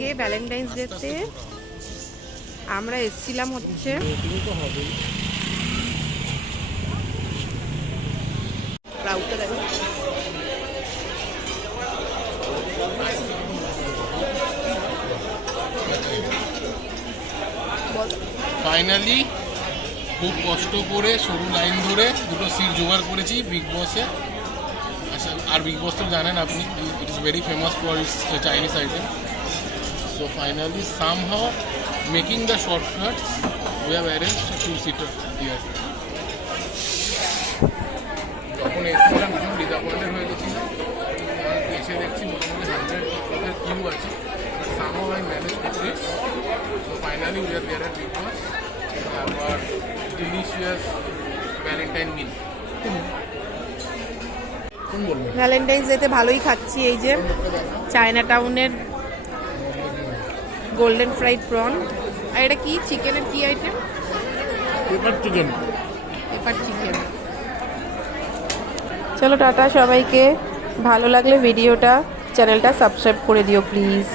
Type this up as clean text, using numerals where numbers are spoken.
আজকে ভ্যালেন্টাইন্স ডেতে আমরা এসেছিলাম হচ্ছে ফাইনালি খুব কষ্ট করে সরু লাইন ধরে দুটো সিট জোগাড় করেছি বিগ বসে। আচ্ছা, আর বিগ বস তো জানেন আপনি, it is very famous for its Chinese item. So finally somehow making the shortcuts we have arrange two seater here. যখন এসেছিলাম কিছু ডিসঅ্যাপয়েন্টেড হয়ে গেছিলাম, এসে দেখছি মোটামুটি 100 লোকের কিউ আছে। সামহাও আই ম্যানেজ করছি। So finally we are there at Big Boss. আবার ডিলিশিয়াস ভ্যালেন্টাইন মিল। ভ্যালেন্টাইন্স ডেতে ভালোই খাচ্ছি। এই যে চায়না টাউনের গোল্ডেন ফ্রাইড প্রন। আর এটা কি চিকেনের কি item? Pepper chicken. Pepper chicken. চলো টাটা সবাইকে। ভালো লাগলে ভিডিওটা চ্যানেলটা সাবস্ক্রাইব করে দিও প্লিজ।